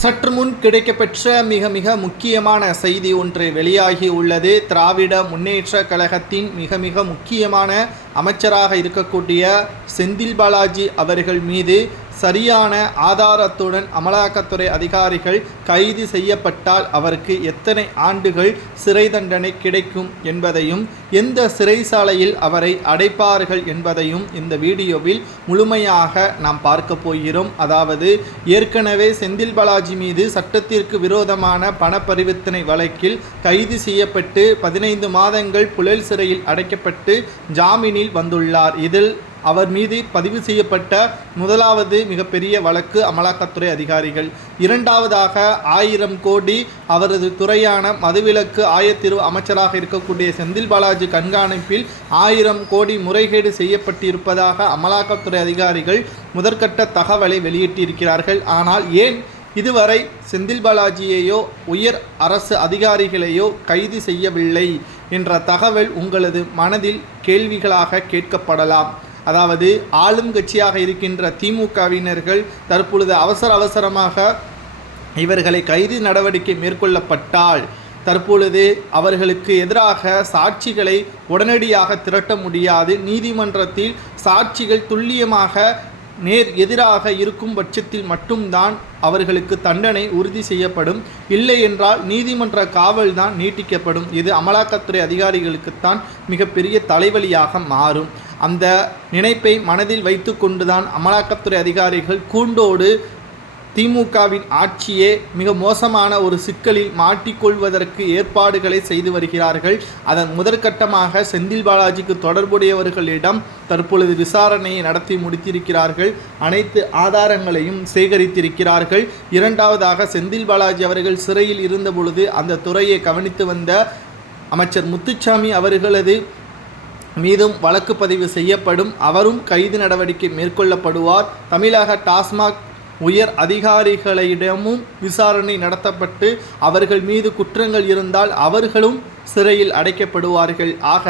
சற்று முன் கிடைக்கப்பெற்ற மிக மிக முக்கியமான செய்தி ஒன்று வெளியாகி உள்ளது. திராவிட முன்னேற்ற கழகத்தின் மிக மிக முக்கியமான அமைச்சராக இருக்கக்கூடிய செந்தில் பாலாஜி அவர்கள் மீது சரியான ஆதாரத்துடன் அமலாக்கத்துறை அதிகாரிகள் கைது செய்யப்பட்டால் அவருக்கு எத்தனை ஆண்டுகள் சிறை தண்டனை கிடைக்கும் என்பதையும் எந்த சிறைசாலையில் அவரை அடைப்பார்கள் என்பதையும் இந்த வீடியோவில் முழுமையாக நாம் பார்க்க போகிறோம். அதாவது ஏற்கனவே செந்தில் பாலாஜி மீது சட்டத்திற்கு விரோதமான பண பரிவர்த்தனை வழக்கில் கைது செய்யப்பட்டு பதினைந்து மாதங்கள் புழல் சிறையில் அடைக்கப்பட்டு ஜாமீனில் வந்துள்ளார். இதில் அவர் மீது பதிவு செய்யப்பட்ட முதலாவது மிகப்பெரிய வழக்கு அமலாக்கத்துறை அதிகாரிகள். இரண்டாவதாக ஆயிரம் கோடி அவரது துறையான மதுவிலக்கு ஆயத்திரு அமைச்சராக இருக்கக்கூடிய செந்தில் பாலாஜி கண்காணிப்பில் ஆயிரம் கோடி முறைகேடு செய்யப்பட்டிருப்பதாக அமலாக்கத்துறை அதிகாரிகள் முதற்கட்ட தகவலை வெளியிட்டிருக்கிறார்கள். ஆனால் ஏன் இதுவரை செந்தில் பாலாஜியையோ உயர் அரசு அதிகாரிகளையோ கைது செய்யவில்லை? என்ற தகவல் உங்களது மனதில் கேள்விகளாக கேட்கப்படலாம். அதாவது ஆளும் கட்சியாக இருக்கின்ற திமுகவினர்கள் தற்பொழுது அவசர அவசரமாக இவர்களை கைது நடவடிக்கை மேற்கொள்ளப்பட்டால் தற்பொழுது அவர்களுக்கு எதிராக சாட்சிகளை உடனடியாக திரட்ட முடியாது. நீதிமன்றத்தில் சாட்சிகள் துல்லியமாக நேர் எதிராக இருக்கும் பட்சத்தில் மட்டும்தான் அவர்களுக்கு தண்டனை உறுதி செய்யப்படும். இல்லை என்றால் நீதிமன்ற காவல் தான் நீட்டிக்கப்படும். இது அமலாக்கத்துறை அதிகாரிகளுக்குத்தான் மிகப்பெரிய தலைவலியாக மாறும். அந்த நினைப்பை மனதில் வைத்து கொண்டுதான் அமலாக்கத்துறை அதிகாரிகள் கூண்டோடு திமுகவின் ஆட்சியே மிக மோசமான ஒரு சிக்கலில் மாட்டிக்கொள்வதற்கு ஏற்பாடுகளை செய்து வருகிறார்கள். அதன் முதற்கட்டமாக செந்தில் பாலாஜிக்கு தொடர்புடையவர்களிடம் தற்பொழுது விசாரணையை நடத்தி முடித்திருக்கிறார்கள். அனைத்து ஆதாரங்களையும் சேகரித்திருக்கிறார்கள். இரண்டாவதாக செந்தில் பாலாஜி அவர்கள் சிறையில் இருந்தபொழுது அந்த துறையை கவனித்து வந்த அமைச்சர் முத்துச்சாமி அவர்களது மீதும் வழக்கு பதிவு செய்யப்படும். அவரும் கைது நடவடிக்கை மேற்கொள்ளப்படுவார். தமிழக டாஸ்மாக் உயர் அதிகாரிகளிடமும் விசாரணை நடத்தப்பட்டு அவர்கள் மீது குற்றங்கள் இருந்தால் அவர்களும் சிறையில் அடைக்கப்படுவார்கள். ஆக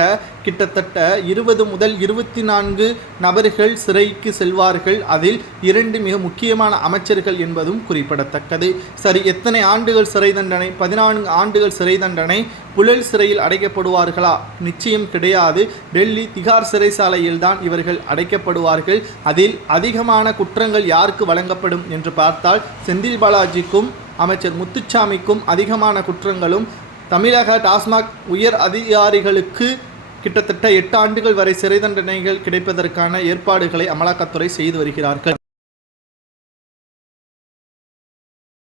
கிட்டத்தட்ட இருபது முதல் இருபத்தி நான்கு நபர்கள் சிறைக்கு செல்வார்கள். அதில் இரண்டு மிக முக்கியமான அமைச்சர்கள் என்பதும் குறிப்பிடத்தக்கது. சரி எத்தனை ஆண்டுகள் சிறை தண்டனை? பதினான்கு ஆண்டுகள் சிறை தண்டனை. புழல் சிறையில் அடைக்கப்படுவார்களா? நிச்சயம் கிடையாது. டெல்லி திகார் சிறைசாலையில் தான் இவர்கள் அடைக்கப்படுவார்கள். அதில் அதிகமான குற்றங்கள் யாருக்கு வழங்கப்படும் என்று பார்த்தால் செந்தில் பாலாஜிக்கும் அமைச்சர் முத்துச்சாமிக்கும் அதிகமான குற்றங்களும் தமிழக டாஸ்மாக் உயர் அதிகாரிகளுக்கு கிட்டத்தட்ட எட்டு ஆண்டுகள் வரை சிறை தண்டனைகள் கிடைப்பதற்கான ஏற்பாடுகளை அமலாக்கத்துறை செய்து வருகிறார்கள்.